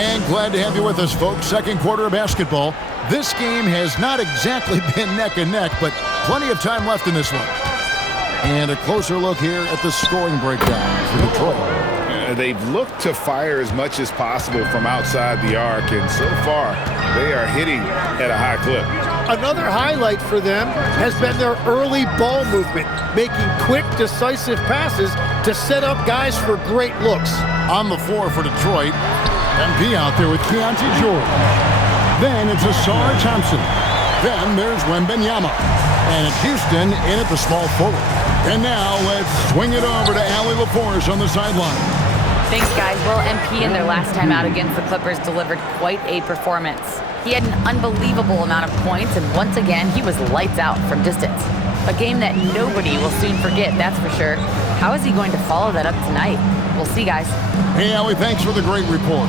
And glad to have you with us, folks. Second quarter of basketball. This game has not exactly been neck and neck, but plenty of time left in this one. And a closer look here at the scoring breakdown for Detroit. They've looked to fire as much as possible from outside the arc, and so far they are hitting at a high clip. Another highlight for them has been their early ball movement, making quick, decisive passes to set up guys for great looks. On the floor for Detroit, MP out there with Keontae George. Then it's Ausar Thompson. Then there's Wembanyama. And it's Houston in at the small forward. And now let's swing it over to Allie LaForce on the sideline. Thanks, guys. Well, MP in their last time out against the Clippers delivered quite a performance. He had an unbelievable amount of points, and once again, he was lights out from distance. A game that nobody will soon forget, that's for sure. How is he going to follow that up tonight? We'll see, guys. Hey, Allie, thanks for the great report.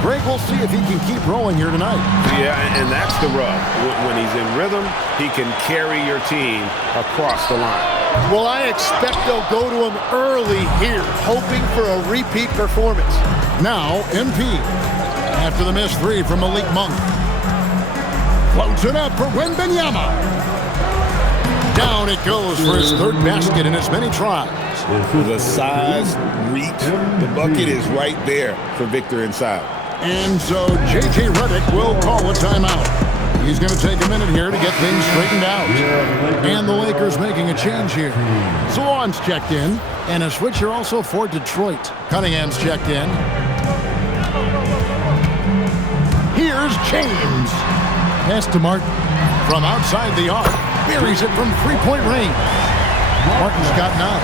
Greg, we'll see if he can keep rolling here tonight. Yeah, and that's the rub. When he's in rhythm, he can carry your team across the line. Well, I expect they'll go to him early here, hoping for a repeat performance. Now, MP. After the missed three from Malik Monk. Floats it up for Wembanyama. Down it goes for his third basket in as many tries. The size, reach, the bucket is right there for Victor inside. And so J.J. Redick will call a timeout. He's going to take a minute here to get things straightened out. And the Lakers making a change here. Zawan's checked in, and a switcher also for Detroit. Cunningham's checked in. Here's James. Pass to Martin from outside the arc. Buries it from three-point range. Martin's got none.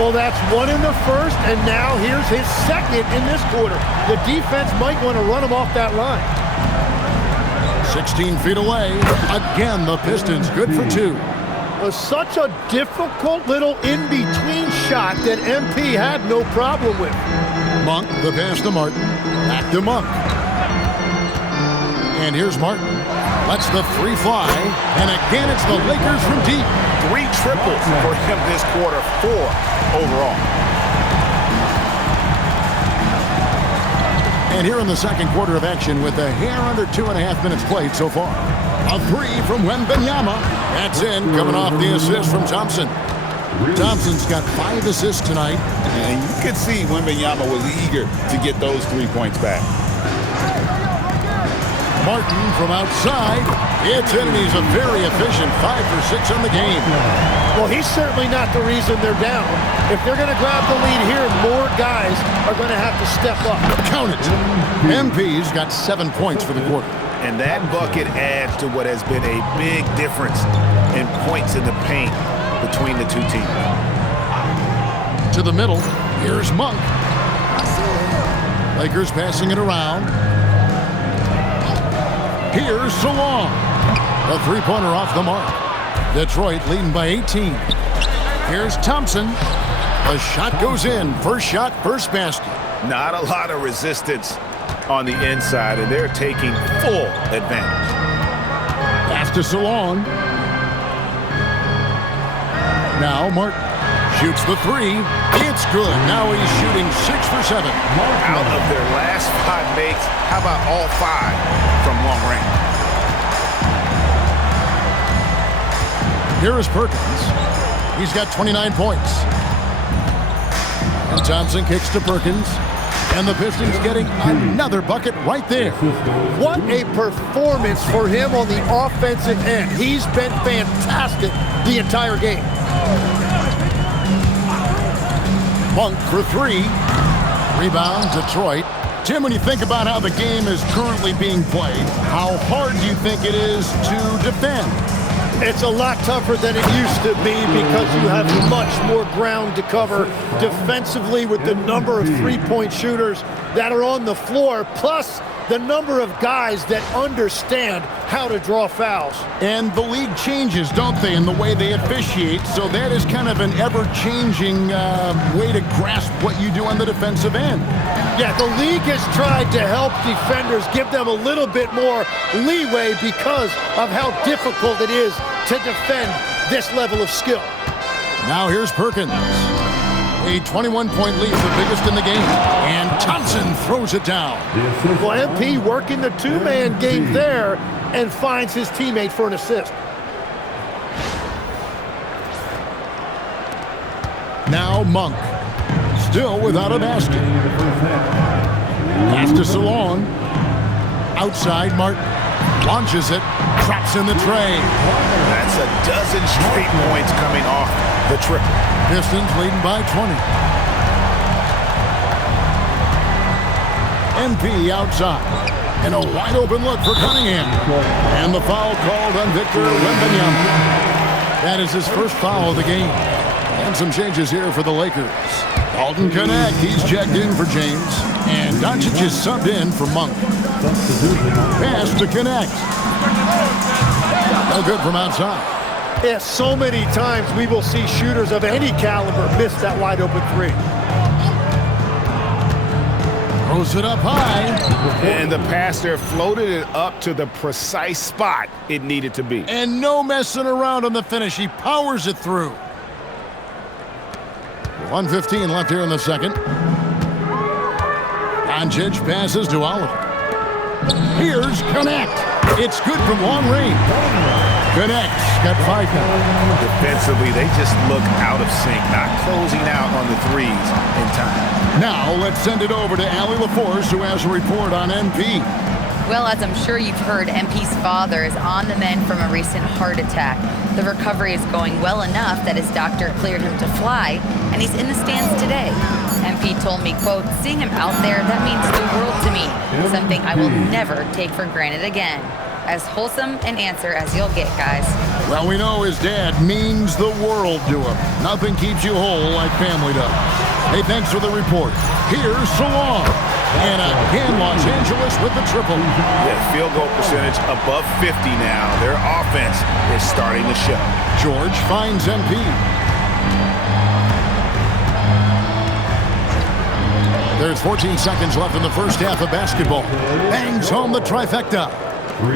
Well, that's one in the first, and now here's his second in this quarter. The defense might want to run him off that line. 16 feet away. Again, the Pistons good for two. Such a difficult little in-between shot that MP had no problem with. Monk, the pass to Martin. Back to Monk. And here's Martin. Lets the three fly. And again, it's the Lakers from deep. 3 triples for him this quarter, 4 overall. And here in the second quarter of action with a hair under 2.5 minutes played so far. A three from Wembanyama. That's in, coming off the assist from Thompson. Thompson's got 5 assists tonight. And you could see Wembanyama was eager to get those 3 points back. Martin from outside. It's in, and he's a very efficient 5 for 6 on the game. Well, he's certainly not the reason they're down. If they're going to grab the lead here, more guys are going to have to step up. Count it. MP's got 7 points for the quarter. And that bucket adds to what has been a big difference in points in the paint between the two teams. To the middle, here's Monk. Lakers passing it around. Here's Salon. A three-pointer off the mark. Detroit leading by 18. Here's Thompson. The shot goes in. First shot, first basket. Not a lot of resistance on the inside, and they're taking full advantage. Pass to Salon. Now Martin shoots the three. It's good. Now he's shooting 6 for 7. Out of their last 5 makes, how about all 5 from long range? Here is Perkins. He's got 29 points. And Thompson kicks to Perkins. And the Pistons getting another bucket right there. What a performance for him on the offensive end. He's been fantastic the entire game. Monk for 3. Rebound, Detroit. Tim, when you think about how the game is currently being played, how hard do you think it is to defend? It's a lot tougher than it used to be because you have much more ground to cover defensively with the number of three-point shooters that are on the floor, plus the number of guys that understand how to draw fouls. And the league changes, don't they, in the way they officiate, so that is kind of an ever-changing way to grasp what you do on the defensive end. Yeah, the league has tried to help defenders, give them a little bit more leeway because of how difficult it is to defend this level of skill. Now here's Perkins. A 21-point lead, the biggest in the game. And Thompson throws it down. Well, MP working the two-man game there and finds his teammate for an assist. Now Monk. Still without a basket. Pass to Salon. Outside, Martin. Launches it. Drops in the tray. That's a dozen straight points coming off the triple. Pistons leading by 20. MP outside. And a wide open look for Cunningham. And the foul called on Victor Wembanyama. That is his first foul of the game. And some changes here for the Lakers. Dalton Knecht, he's checked in for James. And Doncic is subbed in for Monk. Pass to Knecht. No good from outside. Yeah, so many times we will see shooters of any caliber miss that wide open three. Throws it up high. And the pass there floated it up to the precise spot it needed to be. And no messing around on the finish. He powers it through. 1:15 left here in the second. Doncic passes to Oliver. Here's Knecht. It's good from long range. Knecht's got 5 now. Defensively, they just look out of sync, not closing out on the threes in time. Now let's send it over to Allie LaForce, who has a report on MP. Well, as I'm sure you've heard, MP's father is on the mend from a recent heart attack. The recovery is going well enough that his doctor cleared him to fly, and he's in the stands today. MP told me, quote, "Seeing him out there, that means the world to me. Something I will never take for granted again." As wholesome an answer as you'll get, guys. Well, we know his dad means the world to him. Nothing keeps you whole like family does. Hey, thanks for the report. Here's Salon. And again, Los Angeles with the triple. Yeah, field goal percentage above 50 now. Their offense is starting to show. George finds MP. There's 14 seconds left in the first half of basketball. Bangs home the trifecta.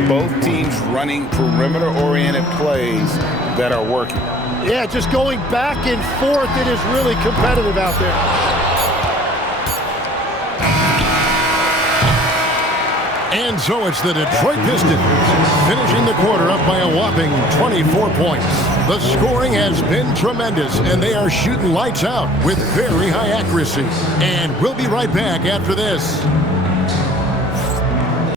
Both teams running perimeter-oriented plays that are working. Yeah, just going back and forth. It is really competitive out there. And so it's the Detroit Pistons finishing the quarter up by a whopping 24 points. The scoring has been tremendous, and they are shooting lights out with very high accuracy. And we'll be right back after this.